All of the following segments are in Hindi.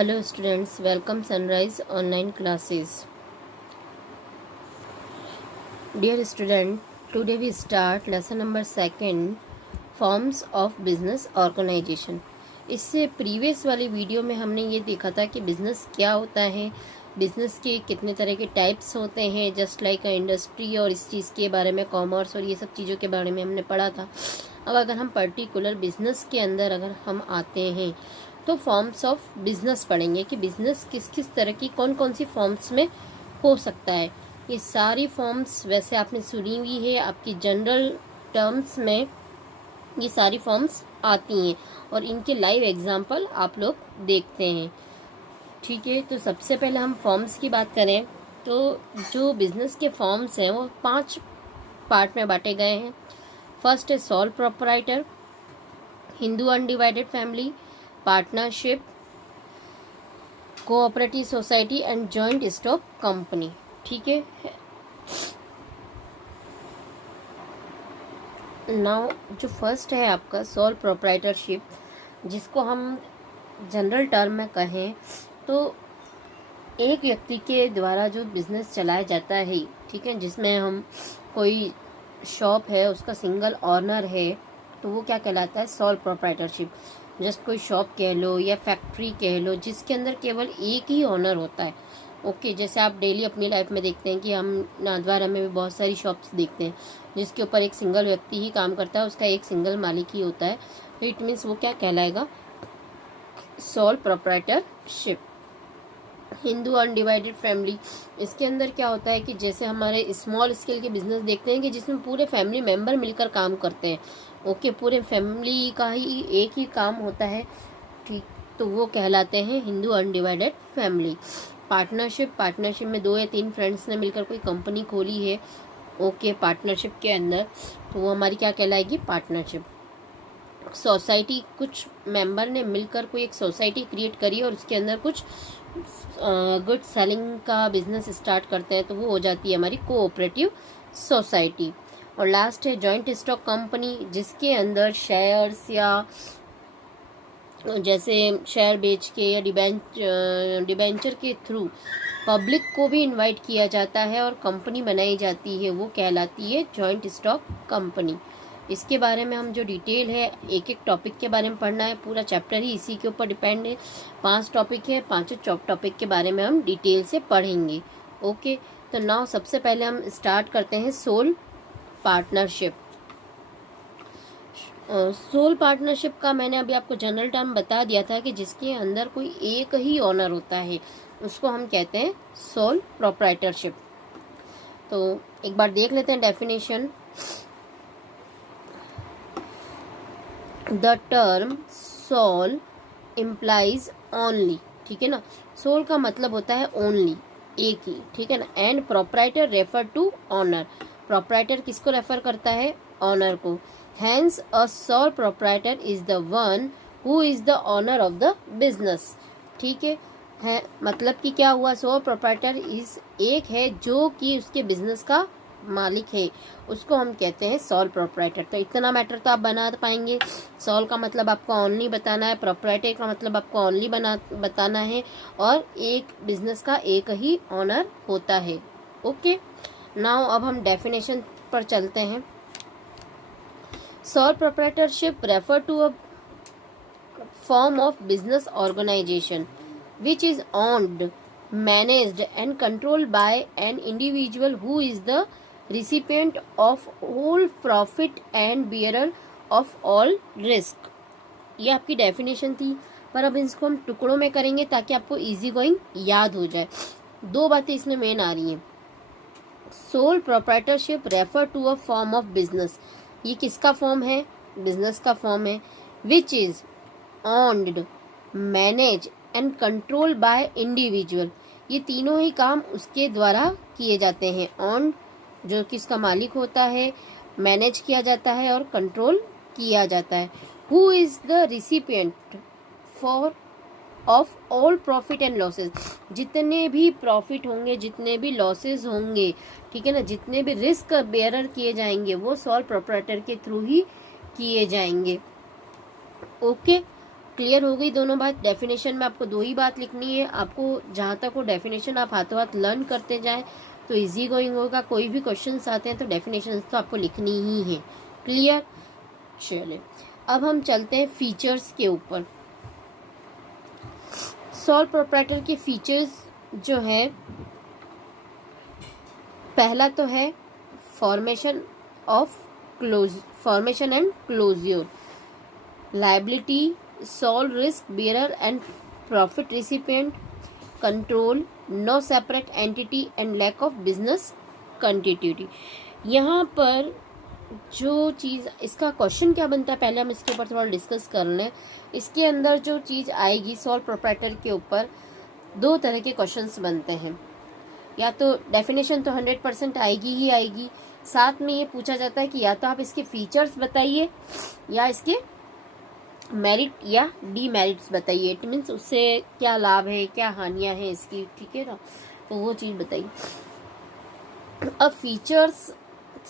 Hello students, welcome Sunrise online classes. Dear student, today we start lesson number 2 forms of business organization. इससे प्रीवियस वाली वीडियो में हमने ये देखा था कि बिज़नेस क्या होता है, बिज़नेस के कितने तरह के टाइप्स होते हैं, जस्ट लाइक इंडस्ट्री और इस चीज़ के बारे में, कॉमर्स और ये सब चीज़ों के बारे में हमने पढ़ा था। अब अगर हम पर्टिकुलर बिज़नेस के अंदर अगर हम आते हैं तो फॉर्म्स ऑफ बिज़नेस पढ़ेंगे कि बिज़नेस किस किस तरह की कौन कौन सी फॉर्म्स में हो सकता है। ये सारी फॉर्म्स वैसे आपने सुनी हुई है, आपकी जनरल टर्म्स में ये सारी फॉर्म्स आती हैं और इनके लाइव एग्जांपल आप लोग देखते हैं। ठीक है, तो सबसे पहले हम फॉर्म्स की बात करें तो जो बिज़नेस के फॉर्म्स हैं वो 5 पार्ट में बांटे गए हैं। फर्स्ट है sole proprietor, Hindu undivided family, partnership, cooperative society and joint stock company. ठीक है, नाउ जो फर्स्ट है आपका सोल प्रोप्राइटरशिप, जिसको हम जनरल टर्म में कहें तो एक व्यक्ति के द्वारा जो बिज़नेस चलाया जाता है, ठीक है, जिसमें हम कोई शॉप है उसका सिंगल ऑनर है तो वो क्या कहलाता है, सोल प्रोप्राइटरशिप। जस्ट कोई शॉप कह लो या फैक्ट्री कह लो जिसके अंदर केवल एक ही ऑनर होता है। ओके, जैसे आप डेली अपनी लाइफ में देखते हैं कि हम नाथद्वारा में भी बहुत सारी शॉप्स देखते हैं जिसके ऊपर एक सिंगल व्यक्ति ही काम करता है, उसका एक सिंगल मालिक ही होता है। तो इट मीन्स वो क्या कहलाएगा, sole proprietorship. Hindu undivided family, इसके अंदर क्या होता है कि जैसे हमारे स्मॉल स्केल के बिजनेस देखते हैं कि जिसमें पूरे फैमिली मेंबर मिलकर काम करते हैं। ओके, पूरे फैमिली का ही एक ही काम होता है, ठीक, तो वो कहलाते हैं Hindu undivided family. Partnership, partnership में 2 या 3 फ्रेंड्स ने मिलकर कोई कंपनी खोली है, ओके, पार्टनरशिप के अंदर, तो वो हमारी क्या कहलाएगी, पार्टनरशिप। सोसाइटी, कुछ मेंबर ने मिलकर कोई एक सोसाइटी क्रिएट करी और उसके अंदर कुछ गुड सेलिंग का बिजनेस स्टार्ट करते हैं तो वो हो जाती है हमारी कोऑपरेटिव सोसाइटी। और लास्ट है जॉइंट स्टॉक कंपनी, जिसके अंदर शेयर्स या जैसे शेयर बेच के या डिबेंचर के थ्रू पब्लिक को भी इनवाइट किया जाता है और कंपनी बनाई जाती है, वो कहलाती है जॉइंट स्टॉक कंपनी। इसके बारे में हम जो डिटेल है एक एक टॉपिक के बारे में पढ़ना है, पूरा चैप्टर ही इसी के ऊपर डिपेंड है। 5 टॉपिक है, 5 टॉपिक के बारे में हम डिटेल से पढ़ेंगे। ओके, तो नाउ सबसे पहले हम स्टार्ट करते हैं सोल पार्टनरशिप। सोल पार्टनरशिप का मैंने अभी आपको जनरल टर्म बता दिया था कि जिसके अंदर कोई एक ही ऑनर होता है उसको हम कहते हैं सोल प्रोप्राइटरशिप। तो एक बार देख लेते हैं definition. The term sole implies only, ठीक है ना, सोल का मतलब होता है ओनली, एक ही, ठीक है ना। And proprietor refer to owner, proprietor किसको रेफर करता है, ऑनर को। Hence, a sole proprietor is the one who is the owner of the business. ठीक है, मतलब कि क्या हुआ, सोल प्रोप्राइटर इस एक है जो कि उसके बिजनेस का मालिक है, उसको हम कहते हैं सोल प्रोप्राइटर। तो इतना मैटर तो आप बना पाएंगे। सोल का मतलब आपको ओनली बताना है, प्रोप्राइटर का मतलब आपको ओनली बताना है, और एक बिजनेस का एक ही ऑनर होता है। ओके, नाउ अब हम डेफिनेशन पर चलते हैं। Sole proprietorship refer to a form of business organization which is owned, managed and controlled by an individual who is the recipient of all profit and bearer of all risk। ये आपकी डेफिनेशन थी, पर अब इसको हम टुकड़ों में करेंगे ताकि आपको इजी गोइंग याद हो जाए। 2 बातें इसमें मेन आ रही हैं। Sole proprietorship refer to a form of business, ये किसका फॉर्म है, बिजनेस का फॉर्म है। Which is owned, manage and control by individual, ये तीनों ही काम उसके द्वारा किए जाते हैं। ओन्ड जो कि उसका मालिक होता है, मैनेज किया जाता है और कंट्रोल किया जाता है। Who is the recipient for of all profit and losses, जितने भी प्रॉफिट होंगे, जितने भी लॉसेज होंगे, ठीक है ना, जितने भी रिस्क बेयरर किए जाएंगे वो सोल प्रोप्राइटर के थ्रू ही किए जाएंगे। ओके, क्लियर हो गई दोनों बात। डेफिनेशन में आपको दो ही बात लिखनी है, आपको जहाँ तक वो डेफिनेशन आप हाथों हाथ लर्न करते जाएं तो इजी गोइंग होगा। कोई भी क्वेश्चंस आते हैं तो डेफिनेशन तो आपको लिखनी ही है। क्लियर? चलिए अब हम चलते हैं फीचर्स के ऊपर। सोल प्रोप्राइटर के फीचर्स जो है, पहला तो है formation and closure, liability, sole risk bearer and profit recipient, control, no separate entity and lack of business continuity. यहाँ पर जो चीज़, इसका क्वेश्चन क्या बनता है पहले हम इसके ऊपर थोड़ा डिस्कस कर लें। इसके अंदर जो चीज़ आएगी सोल प्रोप्राइटर के ऊपर, दो तरह के क्वेश्चंस बनते हैं। या तो डेफिनेशन तो 100% आएगी ही आएगी, साथ में ये पूछा जाता है कि या तो आप इसके फीचर्स बताइए या इसके मेरिट या डीमेरिट्स बताइए। इट मीन्स उससे क्या लाभ है, क्या हानियां हैं इसकी, ठीक है ना, तो वो चीज़ बताइए। अब फीचर्स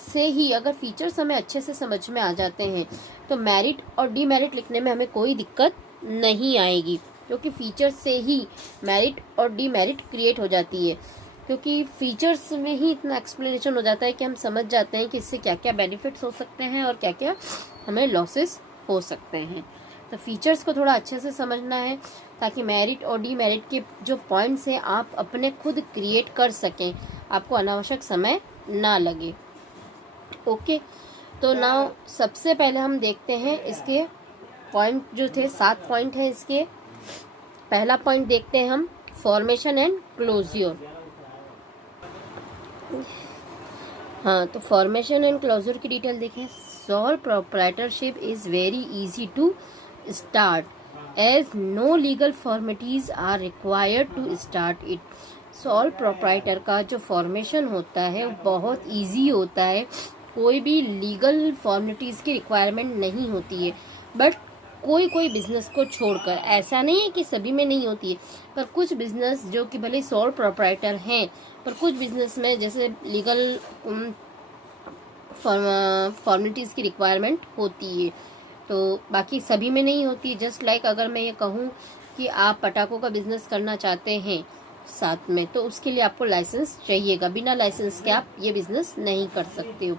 से ही, अगर फीचर्स हमें अच्छे से समझ में आ जाते हैं तो मेरिट और डीमेरिट लिखने में हमें कोई दिक्कत नहीं आएगी, क्योंकि फीचर्स से ही मेरिट और डीमेरिट क्रिएट हो जाती है। क्योंकि फीचर्स में ही इतना एक्सप्लेनेशन हो जाता है कि हम समझ जाते हैं कि इससे क्या क्या बेनिफिट्स हो सकते हैं और क्या क्या हमें लॉसेस हो सकते हैं। तो फीचर्स को थोड़ा अच्छे से समझना है ताकि मेरिट और डीमेरिट के जो पॉइंट्स हैं आप अपने खुद क्रिएट कर सकें, आपको अनावश्यक समय ना लगे। ओके, तो नाउ सबसे पहले हम देखते हैं इसके पॉइंट जो थे, 7 पॉइंट हैं इसके। पहला पॉइंट देखते हैं हम, फॉर्मेशन एंड क्लोज्योर। हाँ, तो फॉर्मेशन एंड क्लोज्योर की डिटेल देखें। Sole proprietorship is very easy to start as no legal formalities are required to start it. Sole proprietor का जो फॉर्मेशन होता है वो बहुत इजी होता है, कोई भी लीगल फॉर्मेलिटीज़ की रिक्वायरमेंट नहीं होती है। बट कोई कोई बिजनेस को छोड़कर, ऐसा नहीं है कि सभी में नहीं होती है, पर कुछ बिजनेस जो कि भले सोल प्रोप्राइटर हैं, पर कुछ बिजनेस में जैसे लीगल फॉर्मेलिटीज़ की रिक्वायरमेंट होती है, तो बाकी सभी में नहीं होती। जस्ट लाइक अगर मैं ये कहूँ कि आप पटाखों का बिजनेस करना चाहते हैं साथ में, तो उसके लिए आपको लाइसेंस चाहिएगा, बिना लाइसेंस के आप ये बिज़नेस नहीं कर सकते हो।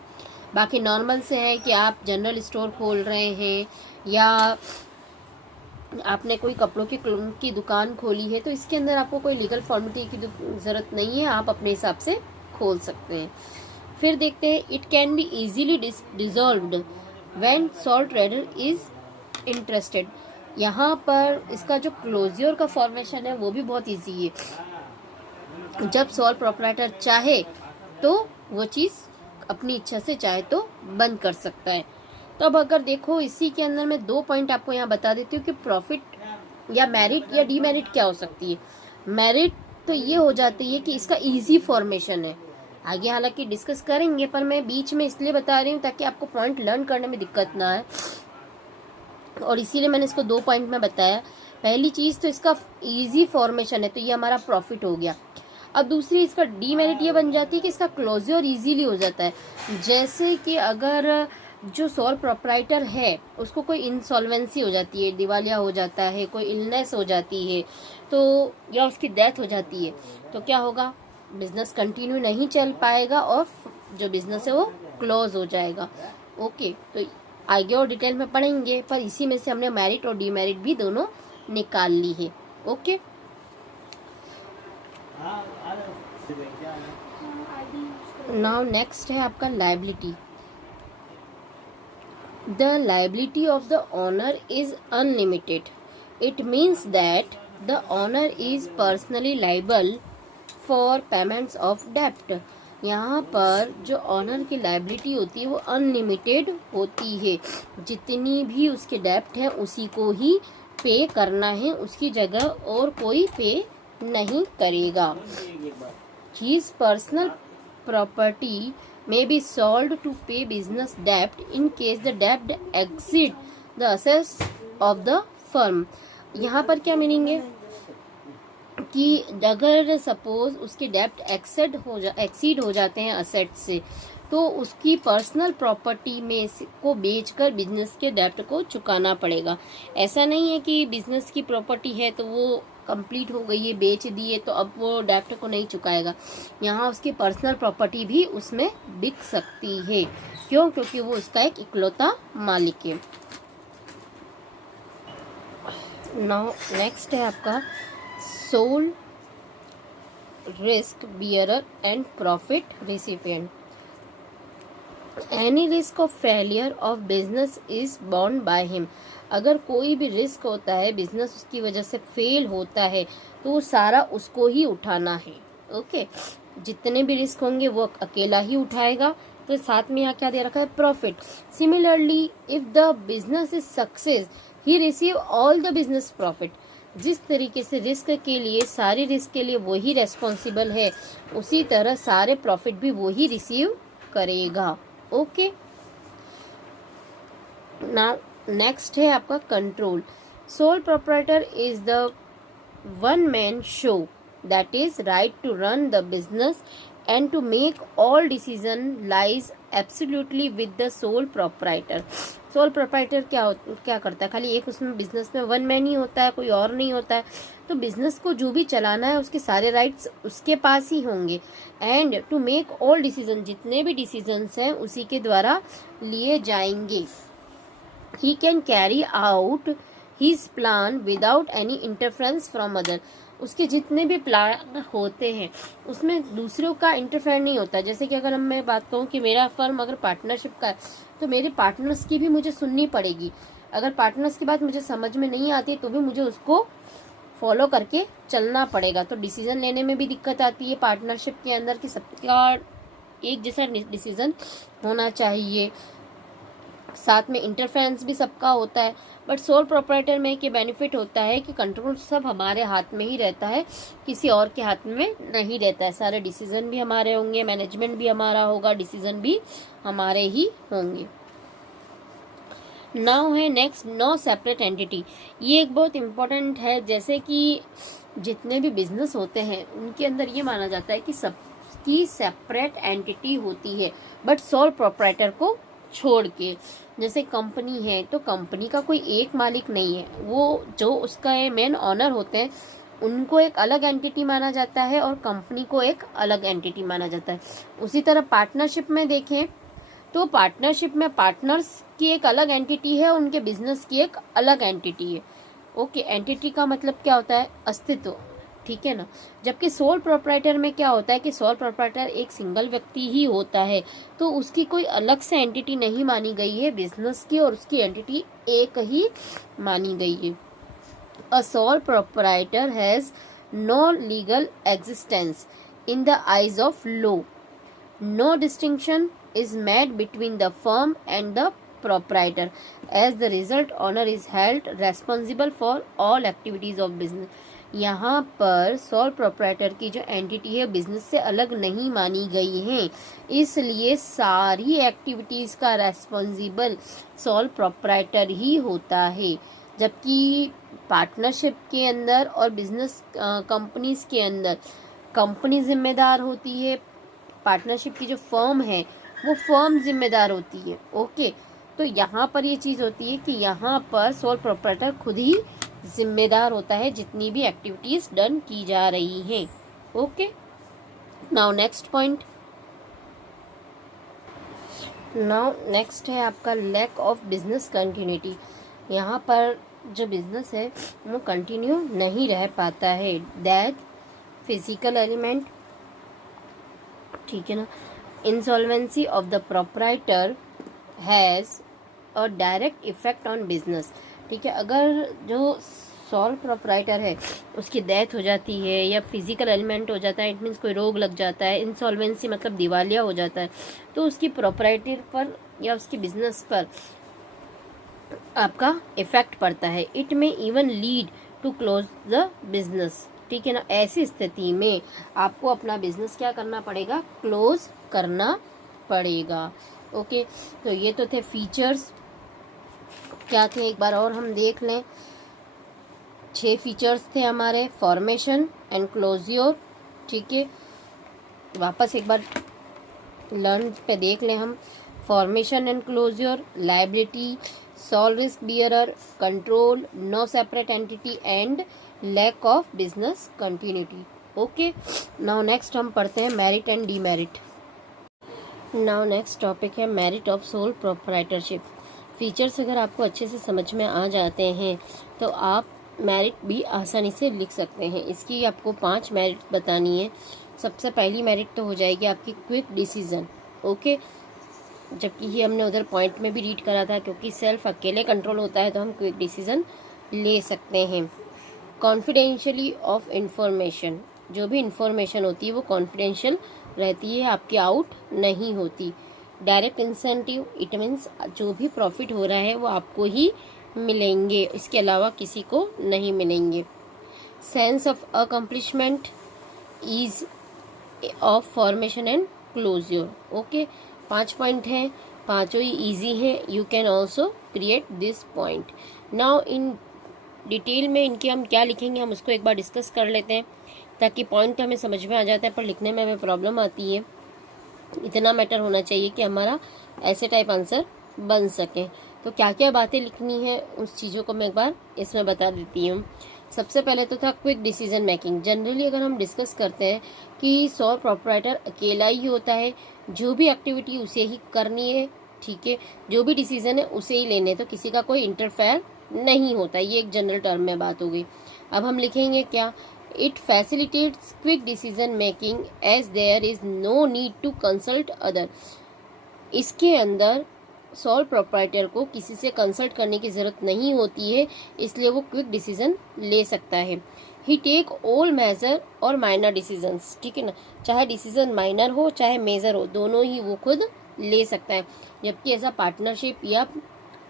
बाकी नॉर्मल से है कि आप जनरल स्टोर खोल रहे हैं या आपने कोई कपड़ों की दुकान खोली है, तो इसके अंदर आपको कोई लीगल फॉर्मेलिटी की ज़रूरत नहीं है, आप अपने हिसाब से खोल सकते हैं। फिर देखते हैं, it can be easily dissolved when soul trader is interested. यहाँ पर इसका जो क्लोज्योर का फॉर्मेशन है वो भी बहुत ईजी है। जब सोल प्रोप्राइटर चाहे तो वो चीज़ अपनी इच्छा से चाहे तो बंद कर सकता है। तो अब अगर देखो, इसी के अंदर मैं 2 पॉइंट आपको यहाँ बता देती हूँ कि प्रॉफिट या मेरिट या डीमेरिट क्या हो सकती है। मेरिट तो ये हो जाती है कि इसका इजी फॉर्मेशन है, आगे हालांकि डिस्कस करेंगे, पर मैं बीच में इसलिए बता रही हूँ ताकि आपको पॉइंट लर्न करने में दिक्कत ना आए, और इसीलिए मैंने इसको 2 पॉइंट में बताया। पहली चीज़ तो इसका इजी फॉर्मेशन है, तो ये हमारा प्रॉफिट हो गया। अब दूसरी इसका डीमेरिट ये बन जाती है कि इसका क्लोज्योर इजीली हो जाता है। जैसे कि अगर जो सोल प्रोप्राइटर है उसको कोई इंसॉल्वेंसी हो जाती है, दिवालिया हो जाता है, कोई इलनेस हो जाती है, तो या उसकी डेथ हो जाती है, तो क्या होगा, बिजनेस कंटिन्यू नहीं चल पाएगा और जो बिजनेस है वो क्लोज हो जाएगा। ओके, तो आगे और डिटेल में पढ़ेंगे, पर इसी में से हमने मेरिट और डीमेरिट भी दोनों निकाल ली है। ओके, नाउ नेक्स्ट है आपका liability. The liability of the owner is unlimited. It means that the owner is personally liable for payments of डेप्ट। यहाँ पर जो ऑनर की लायबिलिटी होती है वो अनलिमिटेड होती है, जितनी भी उसके डेप्ट है उसी को ही पे करना है, उसकी जगह और कोई पे नहीं करेगा। His personal property may be sold to pay business debt in case the debt exceed the assets of the firm। यहाँ पर क्या मीनिंग है कि अगर सपोज उसके डेप्ट एक्सीड हो जाते हैं असेट से, तो उसकी पर्सनल प्रॉपर्टी में को बेचकर बिजनेस के डेब्ट को चुकाना पड़ेगा। ऐसा नहीं है कि बिजनेस की प्रॉपर्टी है तो वो कंप्लीट हो गई है, बेच दिए तो अब वो डेब्ट को नहीं चुकाएगा। यहाँ उसकी पर्सनल प्रॉपर्टी भी उसमें बिक सकती है। क्यों? क्योंकि वो उसका एक इकलौता मालिक है। नाउ नेक्स्ट है आपका sole risk bearer and profit recipient. Any risk of failure of business is borne by him. अगर कोई भी रिस्क होता है, बिजनेस उसकी वजह से फेल होता है, तो वो सारा उसको ही उठाना है। ओके, जितने भी रिस्क होंगे वो अकेला ही उठाएगा। तो साथ में यहाँ क्या दे रखा है? Profit. Similarly if the business is success he receive all the business profit. जिस तरीके से रिस्क के लिए, सारे रिस्क के लिए वही रेस्पॉन्सिबल है, उसी तरह सारे प्रॉफिट भी वही रिसीव करेगा। ओके, नाउ नेक्स्ट है आपका control. Sole proprietor is the one man show that is right to run the business and to make all decision lies absolutely with the sole proprietor। Sole proprietor क्या करता है? खाली एक उसमें बिजनेस में वन मैन ही होता है, कोई और नहीं होता है। तो बिजनेस को जो भी चलाना है उसके सारे राइट्स उसके पास ही होंगे। And to make all decision, जितने भी डिसीजंस हैं उसी के द्वारा लिए जाएंगे। He can carry out his plan without any interference from other. उसके जितने भी प्लान होते हैं उसमें दूसरों का इंटरफेयर नहीं होता। जैसे कि अगर मैं बात कहूँ कि मेरा फर्म अगर पार्टनरशिप का है तो मेरे पार्टनर्स की भी मुझे सुननी पड़ेगी। अगर पार्टनर्स की बात मुझे समझ में नहीं आती तो भी मुझे उसको फॉलो करके चलना पड़ेगा। तो डिसीजन लेने में भी दिक्कत आती है पार्टनरशिप के अंदर कि सबका एक जैसा डिसीजन होना चाहिए, साथ में इंटरफेरेंस भी सबका होता है। बट सोल प्रोप्राइटर में एक बेनिफिट होता है कि कंट्रोल सब हमारे हाथ में ही रहता है, किसी और के हाथ में नहीं रहता है। सारे डिसीजन भी हमारे होंगे, मैनेजमेंट भी हमारा होगा, डिसीजन भी हमारे ही होंगे। नाउ है नेक्स्ट, नो सेपरेट एंटिटी। ये एक बहुत इम्पोर्टेंट है। जैसे कि जितने भी बिजनेस होते हैं उनके अंदर ये माना जाता है कि सबकी सेपरेट एंटिटी होती है, बट सोल प्रोप्राइटर को छोड़ के। जैसे कंपनी है तो कंपनी का कोई एक मालिक नहीं है, वो जो उसका मेन ऑनर होते हैं उनको एक अलग एंटिटी माना जाता है और कंपनी को एक अलग एंटिटी माना जाता है। उसी तरह पार्टनरशिप में देखें तो पार्टनरशिप में पार्टनर्स की एक अलग एंटिटी है, उनके बिजनेस की एक अलग एंटिटी है। ओके, एंटिटी का मतलब क्या होता है? अस्तित्व, ठीक है ना। जबकि सोल प्रोप्राइटर में क्या होता है कि सोल प्रोप्राइटर एक सिंगल व्यक्ति ही होता है, तो उसकी कोई अलग से एंटिटी नहीं मानी गई है बिजनेस की, और उसकी एंटिटी एक ही मानी गई है। A sole proprietor has no legal existence in the eyes of law. No distinction is made between the firm and the proprietor. As the result, owner is held responsible for all activities of business। यहाँ पर सोल प्रोप्राइटर की जो एंटिटी है बिजनेस से अलग नहीं मानी गई है, इसलिए सारी एक्टिविटीज़ का रेस्पॉन्सिबल सोल प्रोप्राइटर ही होता है। जबकि पार्टनरशिप के अंदर और बिजनेस कंपनीज के अंदर कंपनी जिम्मेदार होती है, पार्टनरशिप की जो फर्म है वो फर्म जिम्मेदार होती है। ओके, तो यहाँ पर ये चीज़ होती है कि यहाँ पर सोल प्रोप्राइटर खुद ही जिम्मेदार होता है जितनी भी एक्टिविटीज़ डन की जा रही हैं। Okay, now next point. Now next है आपका लैक ऑफ बिजनेस कंटिन्यूटी। यहाँ पर जो बिजनेस है वो कंटिन्यू नहीं रह पाता है। दैट फिजिकल एलिमेंट, ठीक है ना। Insolvency of the proprietor has a direct effect on business, ठीक है। अगर जो सोल प्रोप्राइटर है उसकी डेथ हो जाती है या फिजिकल एलिमेंट हो जाता है, इट मीन्स कोई रोग लग जाता है, इंसॉल्वेंसी मतलब दिवालिया हो जाता है, तो उसकी प्रोप्राइटर पर या उसकी बिजनेस पर आपका इफेक्ट पड़ता है। इट में even lead to close the business, ठीक है ना। ऐसी स्थिति में आपको अपना बिजनेस क्या करना पड़ेगा? क्लोज करना पड़ेगा। ओके, तो ये तो थे फीचर्स। क्या थे एक बार और हम देख लें। 6 फीचर्स थे हमारे, फॉर्मेशन एंड क्लोज्योर, ठीक है। वापस एक बार लर्न पे देख लें हम। Formation and closure, liability, sole risk bearer, control, no separate entity and lack of business continuity. Okay, now next हम पढ़ते हैं merit and demerit. Now next topic है merit of sole proprietorship. Features अगर आपको अच्छे से समझ में आ जाते हैं तो आप मेरिट भी आसानी से लिख सकते हैं। इसकी आपको 5 मेरिट बतानी है। सबसे पहली मेरिट तो हो जाएगी आपकी क्विक डिसीजन। ओके, जबकि ये हमने उधर पॉइंट में भी रीड करा था, क्योंकि सेल्फ अकेले कंट्रोल होता है तो हम क्विक डिसीजन ले सकते हैं। कॉन्फिडेंशियली ऑफ इंफॉर्मेशन, जो भी इंफॉर्मेशन होती है वो कॉन्फिडेंशियल रहती है, आपकी आउट नहीं होती। डायरेक्ट इंसेंटिव, इट मीन्स जो भी प्रॉफिट हो रहा है वो आपको ही मिलेंगे, इसके अलावा किसी को नहीं मिलेंगे। Sense of accomplishment, ease of formation and closure. Okay, 5 point हैं, पाँचों ही ईजी हैं। You can also create this point. Now in detail में इनके हम क्या लिखेंगे हम उसको एक बार डिस्कस कर लेते हैं, ताकि पॉइंट हमें समझ में आ जाता है पर लिखने में हमें प्रॉब्लम आती है। इतना मैटर होना चाहिए कि हमारा ऐसे टाइप आंसर बन सके। तो क्या क्या बातें लिखनी है उस चीज़ों को मैं एक बार इसमें बता देती हूँ। सबसे पहले तो था क्विक डिसीजन मेकिंग। जनरली अगर हम डिस्कस करते हैं कि सोल प्रोप्राइटर अकेला ही होता है, जो भी एक्टिविटी उसे ही करनी है, ठीक है, जो भी डिसीजन है उसे ही लेने, तो किसी का कोई इंटरफेयर नहीं होता। ये एक जनरल टर्म में बात हो गई। अब हम लिखेंगे क्या, it facilitates quick decision making as there is no need to consult other. इसके अंदर सोल प्रोप्राइटर को किसी से कंसल्ट करने की ज़रूरत नहीं होती है, इसलिए वो क्विक डिसीजन ले सकता है। ही टेक ऑल मेजर और माइनर डिसीजंस, ठीक है ना, चाहे डिसीजन माइनर हो चाहे मेजर हो, दोनों ही वो खुद ले सकता है। जबकि ऐसा पार्टनरशिप या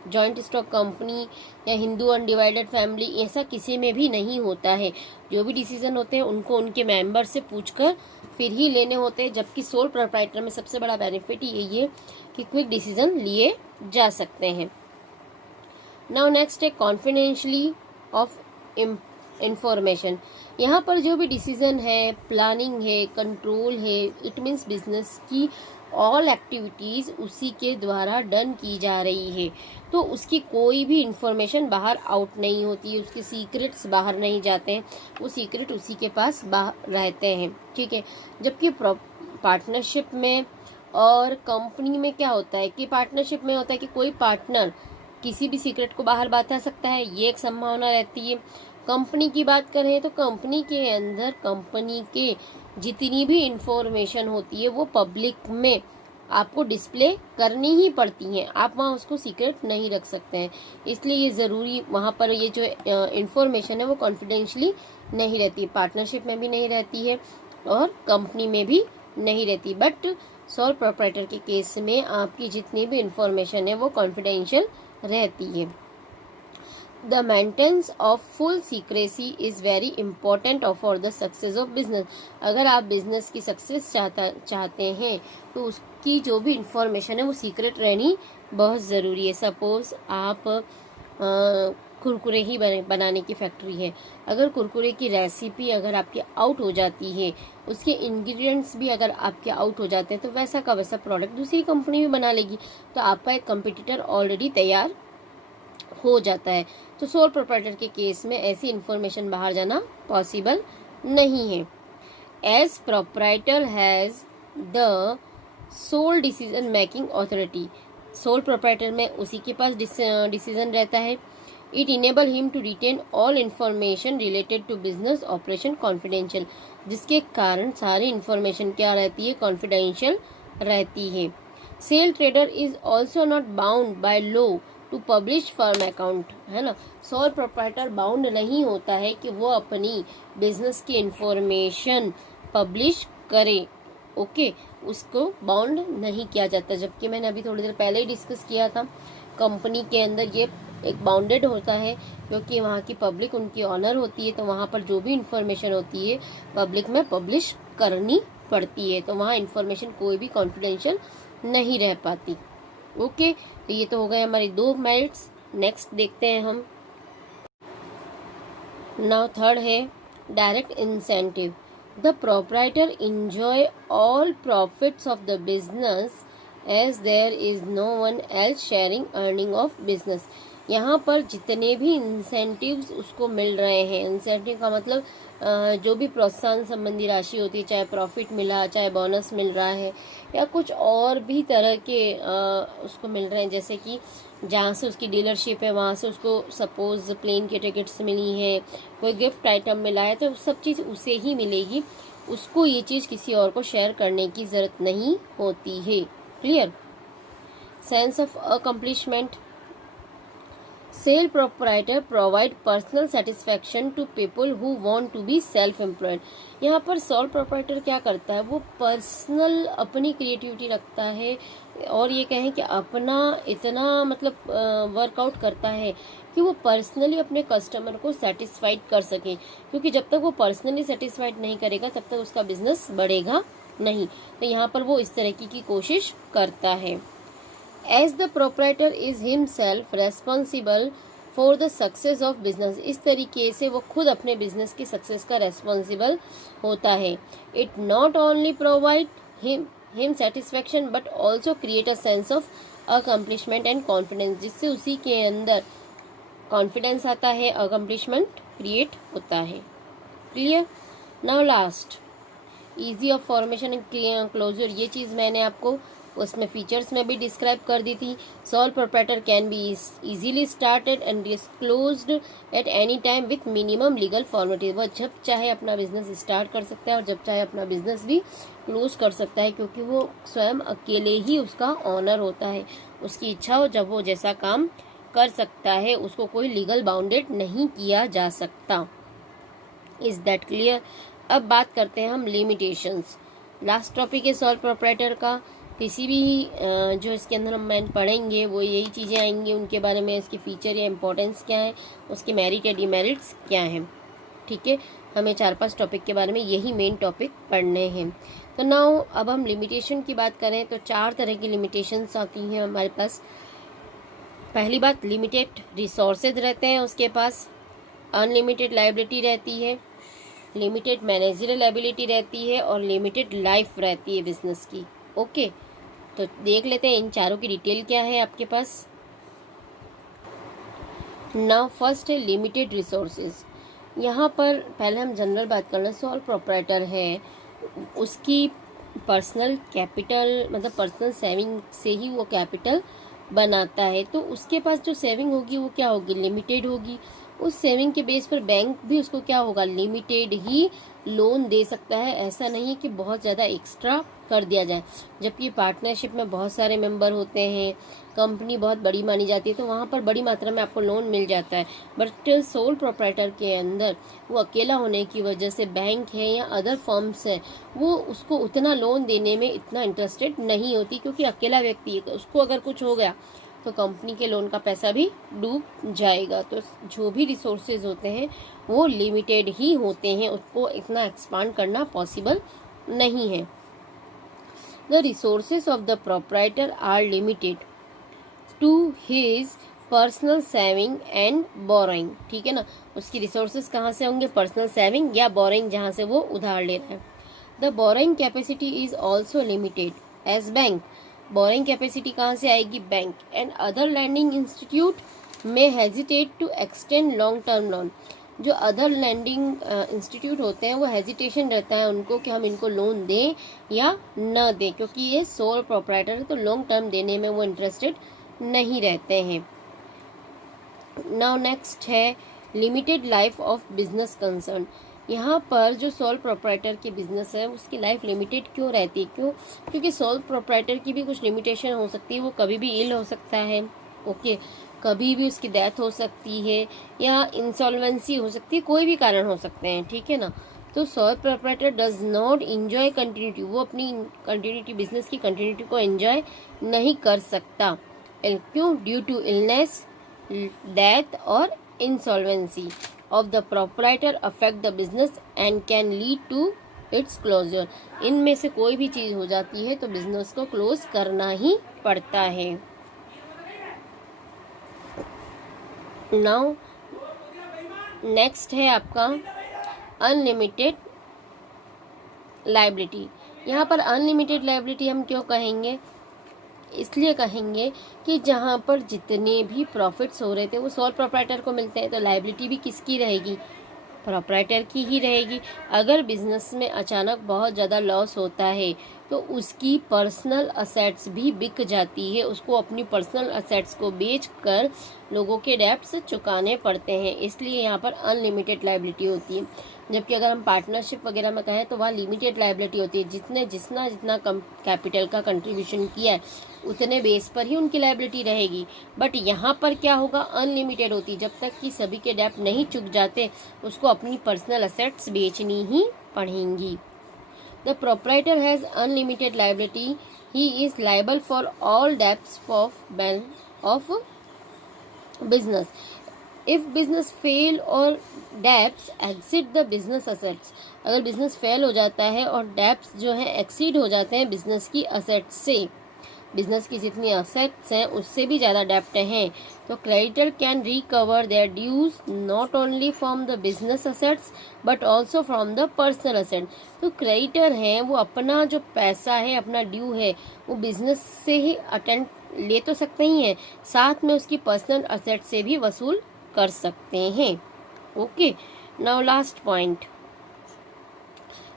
जॉइंट स्टॉक कंपनी या हिंदू अनडिवाइडेड फैमिली, ऐसा किसी में भी नहीं होता है। जो भी डिसीजन होते हैं उनको उनके मेंबर से पूछकर फिर ही लेने होते हैं। जबकि सोल प्रोप्राइटर में सबसे बड़ा बेनिफिट यही है कि क्विक डिसीजन लिए जा सकते हैं। नाउ नेक्स्ट है कॉन्फिडेंशियली ऑफ इंफॉर्मेशन। यहाँ पर जो भी डिसीजन है, प्लानिंग है, कंट्रोल है, इट मीन्स बिजनेस की ऑल एक्टिविटीज़ उसी के द्वारा डन की जा रही है, तो उसकी कोई भी इंफॉर्मेशन बाहर आउट नहीं होती है, उसके सीक्रेट्स बाहर नहीं जाते हैं, वो सीक्रेट उसी के पास बाहर रहते हैं, ठीक है। जबकि पार्टनरशिप में और कंपनी में क्या होता है कि पार्टनरशिप में होता है कि कोई पार्टनर किसी भी सीक्रेट को बाहर बता सकता है, ये एक संभावना रहती है। कंपनी की बात करें तो कंपनी के अंदर कंपनी के जितनी भी इंफॉर्मेशन होती है वो पब्लिक में आपको डिस्प्ले करनी ही पड़ती हैं, आप वहाँ उसको सीक्रेट नहीं रख सकते हैं। इसलिए ये ज़रूरी, वहाँ पर ये जो इंफॉर्मेशन है वो कॉन्फिडेंशियली नहीं रहती, पार्टनरशिप में भी नहीं रहती है और कंपनी में भी नहीं रहती। बट सोल प्रोप्राइटर के केस में आपकी जितनी भी इंफॉर्मेशन है वो कॉन्फिडेंशियल रहती है। The maintenance of full secrecy is very important for the success of business। अगर आप बिजनेस की सक्सेस चाहते हैं तो उसकी जो भी इंफॉर्मेशन है वो सीक्रेट रहनी बहुत ज़रूरी है। सपोज़ आप कुरकुरे ही बनाने की फैक्ट्री है, अगर कुरकुरे की रेसिपी अगर आपकी आउट हो जाती है, उसके इंग्रेडिएंट्स भी अगर आपके आउट हो जाते हैं, तो वैसा का वैसा प्रोडक्ट दूसरी कंपनी भी बना लेगी, तो आपका एक कंपटीटर ऑलरेडी तैयार हो जाता है। तो सोल प्रोप्राइटर के केस में ऐसी इंफॉर्मेशन बाहर जाना पॉसिबल नहीं है। As proprietor has the sole decision making authority. Sole proprietor में उसी के पास डिसीजन रहता है। It enable him to retain all information related to business operation confidential, जिसके कारण सारी इंफॉर्मेशन क्या रहती है, कॉन्फिडेंशियल रहती है। Sole trader is also not bound by law to publish firm account, है ना। सोल प्रोप्राइटर बाउंड नहीं होता है कि वो अपनी बिजनेस की इंफॉर्मेशन पब्लिश करे, ओके, उसको बाउंड नहीं किया जाता। जबकि मैंने अभी थोड़ी देर पहले ही डिस्कस किया था, कंपनी के अंदर ये एक बाउंडेड होता है, क्योंकि वहाँ की पब्लिक उनकी ऑनर होती है, तो वहाँ पर जो भी इंफॉर्मेशन होती है पब्लिक में पब्लिश करनी पड़ती है, तो वहाँ इंफॉर्मेशन कोई भी कॉन्फिडेंशियल नहीं रह पाती। ओके, तो ये तो हो गए हमारे 2 मेरिट्स। नेक्स्ट देखते हैं हम। नाउ थर्ड है direct incentive. The proprietor enjoy all profits of the business as there is no one else sharing earning of business. यहाँ पर जितने भी इंसेंटिव्स उसको मिल रहे हैं, इंसेंटिव का मतलब जो भी प्रोत्साहन संबंधी राशि होती है, चाहे प्रॉफिट मिला, चाहे बोनस मिल रहा है, या कुछ और भी तरह के उसको मिल रहे हैं, जैसे कि जहाँ से उसकी डीलरशिप है वहाँ से उसको सपोज प्लेन के टिकट्स मिली हैं, कोई गिफ्ट आइटम मिला है, तो सब चीज़ उसे ही मिलेगी, उसको ये चीज़ किसी और को शेयर करने की ज़रूरत नहीं होती है। Clear? Sense of accomplishment, sole proprietor provide personal satisfaction to people who want to be self employed. यहाँ पर सोल प्रोप्राइटर क्या करता है, वो पर्सनल अपनी क्रिएटिविटी रखता है, और ये कहें कि अपना इतना मतलब वर्कआउट करता है कि वो पर्सनली अपने कस्टमर को सेटिस्फाइड कर सके, क्योंकि जब तक वो पर्सनली सेटिस्फाइड नहीं करेगा तब तक उसका बिजनेस बढ़ेगा नहीं। तो यहाँ पर वो इस तरह की कोशिश करता है। As the proprietor is himself responsible for the success of business, इस तरीके से वो खुद अपने बिजनेस की सक्सेस का रेस्पॉन्सिबल होता है। It not only provide him satisfaction but also create a sense of accomplishment and confidence, जिससे उसी के अंदर कॉन्फिडेंस आता है, अकम्प्लिशमेंट क्रिएट होता है। Clear? Now last, easy of formation and closure, ये चीज़ मैंने आपको उसमें फीचर्स में भी डिस्क्राइब कर दी थी। Sole proprietor can be easily started and disclosed at any time with minimum legal formality. वह जब चाहे अपना बिजनेस स्टार्ट कर सकता है और जब चाहे अपना बिजनेस भी क्लोज कर सकता है, क्योंकि वो स्वयं अकेले ही उसका ऑनर होता है। उसकी इच्छा हो जब वो जैसा काम कर सकता है, उसको कोई लीगल बाउंडेड नहीं किया जा सकता। Is that clear? अब बात करते हैं हम लिमिटेशंस। लास्ट टॉपिक है सोल प्रोप्राइटर का। किसी भी जो इसके अंदर हम पढ़ेंगे वो यही चीज़ें आएंगी, उनके बारे में इसके फीचर या इम्पोर्टेंस क्या है, उसके मेरिट या डिमेरिट्स क्या हैं। ठीक है, हमें 4-5 टॉपिक के बारे में यही मेन टॉपिक पढ़ने हैं। तो नाउ अब हम लिमिटेशन की बात करें तो 4 तरह की लिमिटेशंस आती हैं हमारे पास। पहली बात, लिमिटेड रिसोर्सेज रहते हैं उसके पास, अनलिमिटेड लाइबिलिटी रहती है, लिमिटेड मैनेजरियल एबिलिटी रहती है, और लिमिटेड लाइफ रहती है बिजनेस की। ओके, तो देख लेते हैं इन चारों की डिटेल क्या है आपके पास। नाउ फर्स्ट है लिमिटेड रिसोर्सेज। यहाँ पर पहले हम जनरल बात कर लें। सोल प्रोप्राइटर है, उसकी पर्सनल कैपिटल मतलब पर्सनल सेविंग से ही वो कैपिटल बनाता है, तो उसके पास जो सेविंग होगी वो क्या होगी, लिमिटेड होगी। उस सेविंग के बेस पर बैंक भी उसको क्या होगा, लिमिटेड ही लोन दे सकता है। ऐसा नहीं है कि बहुत ज़्यादा एक्स्ट्रा कर दिया जाए। जबकि पार्टनरशिप में बहुत सारे मेंबर होते हैं, कंपनी बहुत बड़ी मानी जाती है, तो वहाँ पर बड़ी मात्रा में आपको लोन मिल जाता है। बट सोल प्रोप्राइटर के अंदर वो अकेला होने की वजह से बैंक है या अदर फर्म्स है, वो उसको उतना लोन देने में इतना इंटरेस्टेड नहीं होती, क्योंकि अकेला व्यक्ति है, उसको अगर कुछ हो गया तो कंपनी के लोन का पैसा भी डूब जाएगा। तो जो भी रिसोर्सेज होते हैं वो लिमिटेड ही होते हैं, उसको इतना एक्सपांड करना पॉसिबल नहीं है। The resources of the proprietor are limited to his personal saving and borrowing. ठीक है ना, उसकी रिसोर्सेज कहाँ से होंगे, पर्सनल सेविंग या बोरोइंग, जहाँ से वो उधार ले रहा है। The borrowing capacity is also limited as bank. Borrowing capacity कहाँ से आएगी, bank. And other lending institute may hesitate to extend long term loan. जो अदर लैंडिंग इंस्टीट्यूट होते हैं वो हेजिटेशन रहता है उनको कि हम इनको लोन दें या न दें, क्योंकि ये सोल प्रोप्राइटर है तो लॉन्ग टर्म देने में वो इंटरेस्टेड नहीं रहते हैं। नाउ नेक्स्ट है limited life of business concern. यहाँ पर जो सोल प्रोप्राइटर की बिजनेस है उसकी लाइफ लिमिटेड क्यों रहती है, क्यों, क्योंकि सोल प्रोप्राइटर की भी कुछ लिमिटेशन हो सकती है। वो कभी भी इल हो सकता है, ओके, कभी भी उसकी डेथ हो सकती है या इंसॉल्वेंसी हो सकती है, कोई भी कारण हो सकते हैं। ठीक है ना, तो sole proprietor does not enjoy continuity, वो अपनी कंटिन्यूटी बिजनेस की कंटिन्यूटी को एंजॉय नहीं कर सकता। क्यों, ड्यू टू इलनेस, डेथ और insolvency of the proprietor affect the business and can lead to its closure। इनमें से कोई भी चीज हो जाती है तो बिजनेस को क्लोज करना ही पड़ता है। नाउ नेक्स्ट है आपका अनलिमिटेड लायबिलिटी। यहाँ पर अनलिमिटेड लायबिलिटी हम क्यों कहेंगे, इसलिए कहेंगे कि जहाँ पर जितने भी प्रॉफिट्स हो रहे थे वो सोल प्रोप्राइटर को मिलते हैं, तो लायबिलिटी भी किसकी रहेगी, प्रोप्राइटर की ही रहेगी। अगर बिजनेस में अचानक बहुत ज़्यादा लॉस होता है तो उसकी पर्सनल असेट्स भी बिक जाती है, उसको अपनी पर्सनल असेट्स को बेचकर लोगों के डेब्ट्स चुकाने पड़ते हैं, इसलिए यहाँ पर अनलिमिटेड लायबिलिटी होती है। जबकि अगर हम पार्टनरशिप वगैरह में कहें तो वहाँ लिमिटेड लायबिलिटी होती है, जितना कम कैपिटल का कंट्रीब्यूशन किया है उतने बेस पर ही उनकी लायबिलिटी रहेगी। बट यहाँ पर क्या होगा, अनलिमिटेड होती, जब तक कि सभी के डेब्ट नहीं चुक जाते उसको अपनी पर्सनल असेट्स बेचनी ही पड़ेंगी। The proprietor has unlimited liability, he is liable for all debts of business. If business fail और debts exceed the business assets, अगर बिजनेस फेल हो जाता है और डेब्ट्स जो है एक्सीड हो जाते हैं बिजनेस की असेट्स से, बिजनेस की जितनी असेट्स हैं उससे भी ज़्यादा डेप्ट हैं, तो creditor can recover their dues not only from the business assets but also from the personal asset. तो क्रेडिटर हैं वो अपना जो पैसा है, अपना ड्यू है, वो बिजनेस से ही अटेंड ले तो सकते ही हैं, साथ में उसकी पर्सनल असेट से भी वसूल कर सकते हैं। Okay, now last point,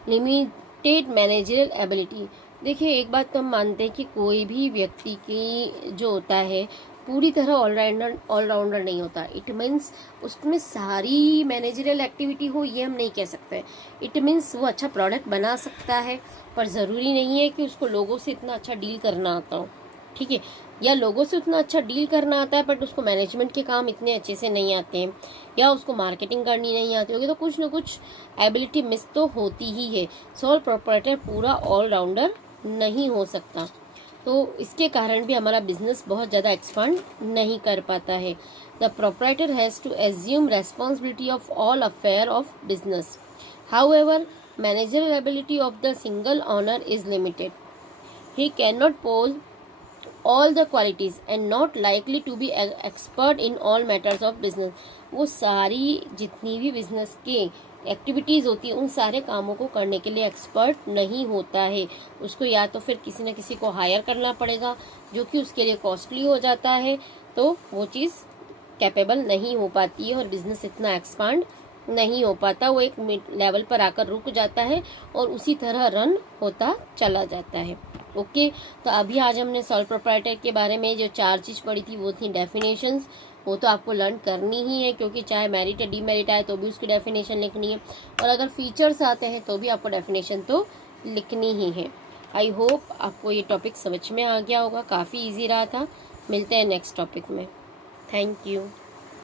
limited managerial ability. देखिए, एक बात तो हम मानते हैं कि कोई भी व्यक्ति की जो होता है पूरी तरह ऑलराउंडर नहीं होता। इट मीन्स उसमें सारी मैनेजरियल एक्टिविटी हो ये हम नहीं कह सकते। इट मीन्स वो अच्छा प्रोडक्ट बना सकता है, पर ज़रूरी नहीं है कि उसको लोगों से इतना अच्छा डील करना आता हो, ठीक है, या लोगों से उतना अच्छा डील करना आता है बट उसको मैनेजमेंट के काम इतने अच्छे से नहीं आते हैं, या उसको मार्केटिंग करनी नहीं आती होगी, तो कुछ ना कुछ एबिलिटी मिस तो होती ही है। सोल प्रोप्राइटर पूरा ऑलराउंडर नहीं हो सकता, तो इसके कारण भी हमारा बिजनेस बहुत ज़्यादा एक्सपांड नहीं कर पाता है। The proprietor has to assume responsibility of all affair of business, however managerial ability of the single owner is limited, he can not possess all the qualities and not likely to be expert in all matters of business। वो सारी जितनी भी बिजनेस के एक्टिविटीज़ होती है उन सारे कामों को करने के लिए एक्सपर्ट नहीं होता है, उसको या तो फिर किसी न किसी को हायर करना पड़ेगा जो कि उसके लिए कॉस्टली हो जाता है, तो वो चीज़ कैपेबल नहीं हो पाती है और बिजनेस इतना एक्सपांड नहीं हो पाता, वो एक लेवल पर आकर रुक जाता है और उसी तरह रन होता चला जाता है। ओके, तो अभी आज हमने सोल प्रोप्राइटर के बारे में जो 4 चीज़ पढ़ी थी वो थी डेफिनेशंस, वो तो आपको लर्न करनी ही है क्योंकि चाहे मेरिट या डीमेरिट आए तो भी उसकी डेफिनेशन लिखनी है, और अगर फीचर्स आते हैं तो भी आपको डेफिनेशन तो लिखनी ही है। आई होप आपको ये टॉपिक समझ में आ गया होगा, काफ़ी ईजी रहा था। मिलते हैं नेक्स्ट टॉपिक में। Thank you.